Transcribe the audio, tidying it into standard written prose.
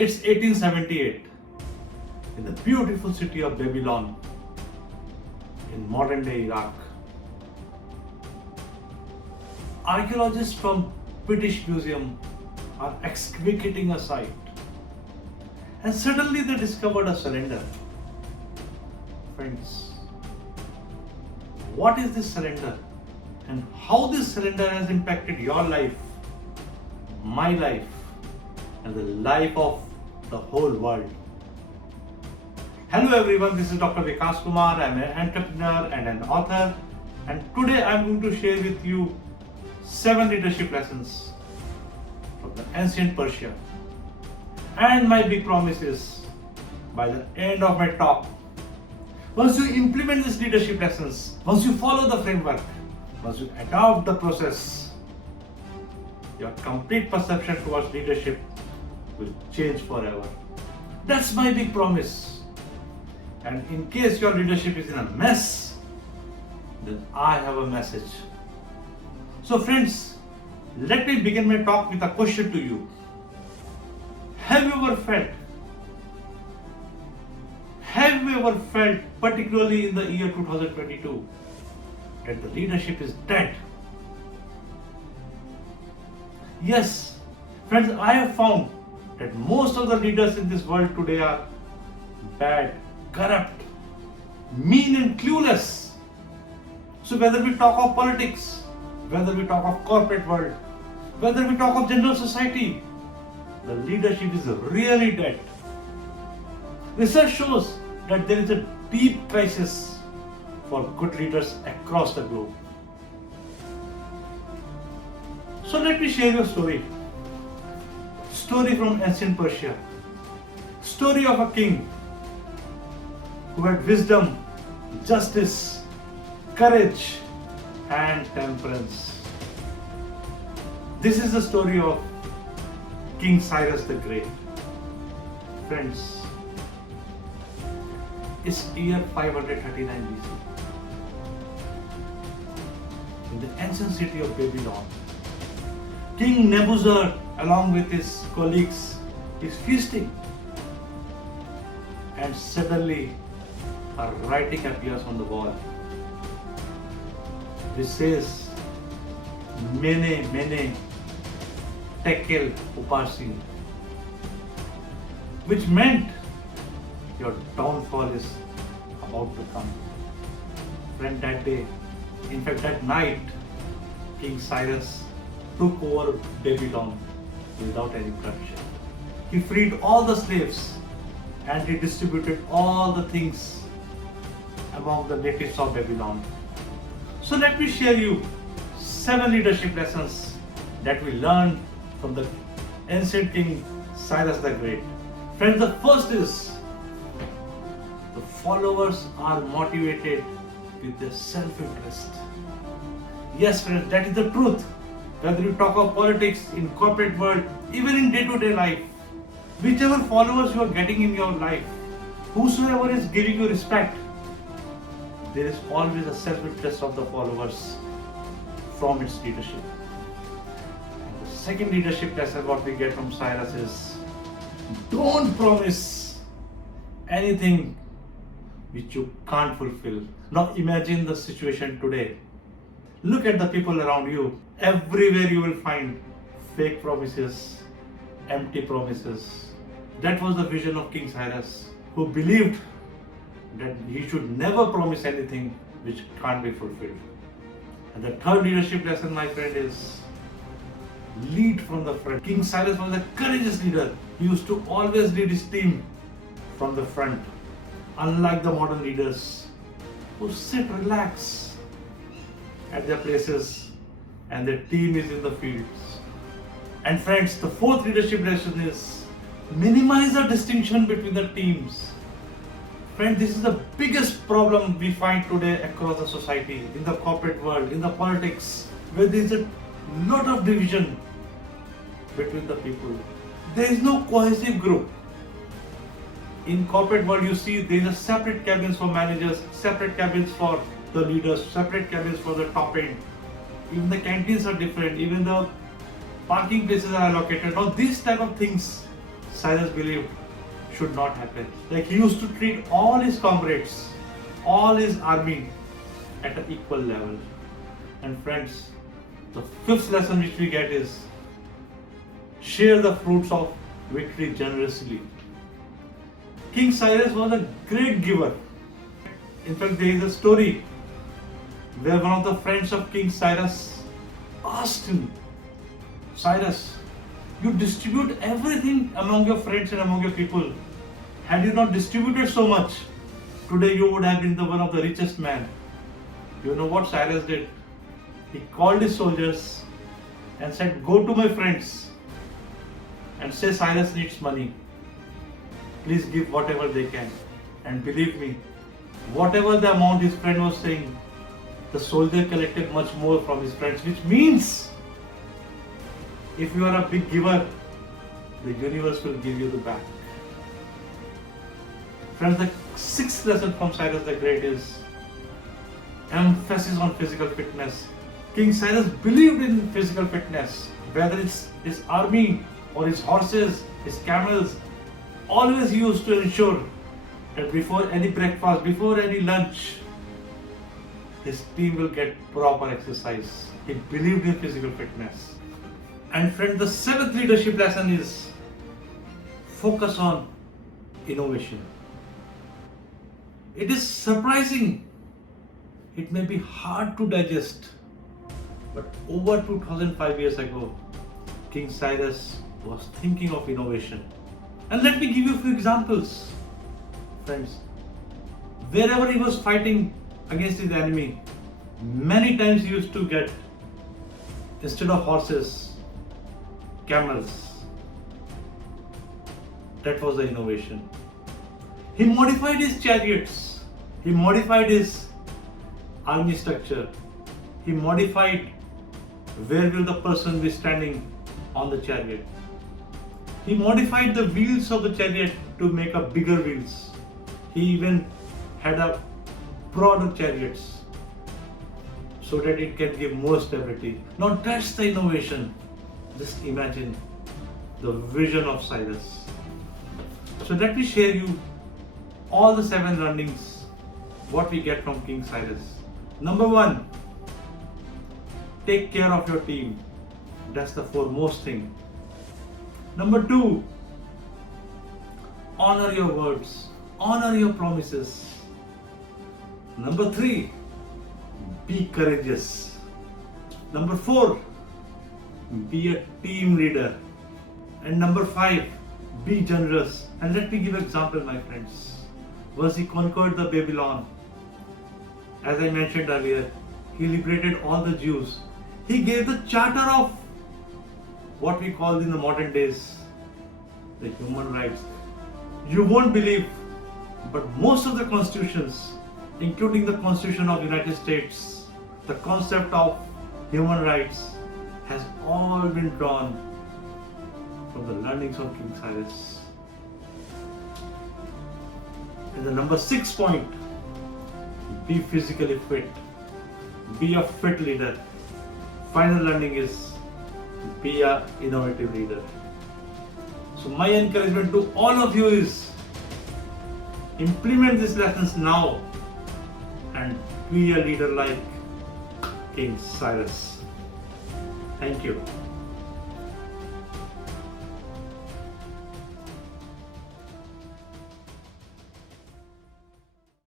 It's 1878 in the beautiful city of Babylon in modern day Iraq. Archaeologists from British Museum are excavating a site and suddenly they discovered a cylinder. Friends, what is this cylinder and how this cylinder has impacted your life, my life, and the life of the whole world? Hello everyone, this is Dr. Vikas Kumar. I am an entrepreneur and an author, and today I am going to share with you 7 leadership lessons from the ancient Persia. And my big promise is, by the end of my talk, once you implement these leadership lessons, once you follow the framework, once you adopt the process, your complete perception towards leadership will change forever. That's my big promise. And in case your leadership is in a mess, then I have a message. So friends, let me begin my talk with a question to you. Have you ever felt, particularly in the year 2022, that the leadership is dead? Yes, friends, I have found that most of the leaders in this world today are bad, corrupt, mean and clueless. So whether we talk of politics, whether we talk of corporate world, whether we talk of general society, the leadership is really dead. Research shows that there is a deep crisis for good leaders across the globe. So let me share you a story. Story from ancient Persia. Story of a king who had wisdom, justice, courage, and temperance. This is the story of King Cyrus the Great. Friends, it's year 539 BC. In the ancient city of Babylon, King Nebuchadnezzar, along with his colleagues, is feasting. And suddenly, a writing appears on the wall. Which says, Mene, Mene, Tekel Uparsin, which meant your downfall is about to come. Friend, that day, in fact that night, King Cyrus took over Babylon without any bloodshed. He freed all the slaves and he distributed all the things among the natives of Babylon. So let me share you 7 leadership lessons that we learned from the ancient King Cyrus the Great. Friends, the first is, the followers are motivated with their self-interest. Yes friends, that is the truth. Whether you talk of politics, in corporate world, even in day-to-day life, whichever followers you are getting in your life, whosoever is giving you respect, there is always a self-interest of the followers from its leadership. And the second leadership lesson what we get from Cyrus is, don't promise anything which you can't fulfill. Now imagine the situation today. Look at the people around you. Everywhere you will find fake promises, empty promises. That was the vision of King Cyrus, who believed that he should never promise anything which can't be fulfilled. And the third leadership lesson, my friend, is lead from the front. King Cyrus was a courageous leader. He used to always lead his team from the front. Unlike the modern leaders who sit, relax at their places and their team is in the fields. And friends, the fourth leadership lesson is minimize the distinction between the teams. Friend, this is the biggest problem we find today across the society, in the corporate world, in the politics, where there is a lot of division between the people. There is no cohesive group. In corporate world, you see there is a separate cabins for managers, separate cabins for the leaders, separate cabins for the top end. Even the canteens are different, even the parking places are allocated. Now these type of things Cyrus believed should not happen. Like he used to treat all his comrades, all his army at an equal level. And friends, the fifth lesson which we get is share the fruits of victory generously. King Cyrus was a great giver. In fact, there is a story where one of the friends of King Cyrus asked him, Cyrus, you distribute everything among your friends and among your people. Had you not distributed so much, today you would have been one of the richest men. You know what Cyrus did? He called his soldiers and said, go to my friends and say Cyrus needs money. Please give whatever they can. And believe me, whatever the amount his friend was saying, the soldier collected much more from his friends, which means if you are a big giver, the universe will give you the back. Friends, the sixth lesson from Cyrus the Great is emphasis on physical fitness. King Cyrus believed in physical fitness, whether it's his army or his horses, his camels. Always he used to ensure that before any breakfast, before any lunch, his team will get proper exercise. He believed in physical fitness. And friend, the seventh leadership lesson is focus on innovation. It is surprising. It may be hard to digest, but over 2005 years ago, King Cyrus was thinking of innovation. And let me give you a few examples. Friends, wherever he was fighting against his enemy, many times he used to get, instead of horses, camels. That was the innovation. He modified his chariots. He modified his army structure. He modified where will the person be standing on the chariot. He modified the wheels of the chariot to make up bigger wheels. He even had a broader chariots so that it can give more stability. Now that's the innovation. Just imagine the vision of Cyrus. So let me share you all the 7 learnings what we get from King Cyrus. Number 1, take care of your team. That's the foremost thing. Number 2, honor your words, honor your promises. Number 3, be courageous. Number 4, be a team leader. And number 5, be generous. And let me give an example, my friends. Once he conquered the Babylon, as I mentioned earlier, he liberated all the Jews. He gave the charter of what we call in the modern days the human rights. You won't believe, but most of the constitutions, including the Constitution of the United States, the concept of human rights has all been drawn from the learnings of King Cyrus. And the number 6 point, be physically fit. Be a fit leader. Final learning is be an innovative leader. So my encouragement to all of you is implement these lessons now and be a leader like King Cyrus. Thank you.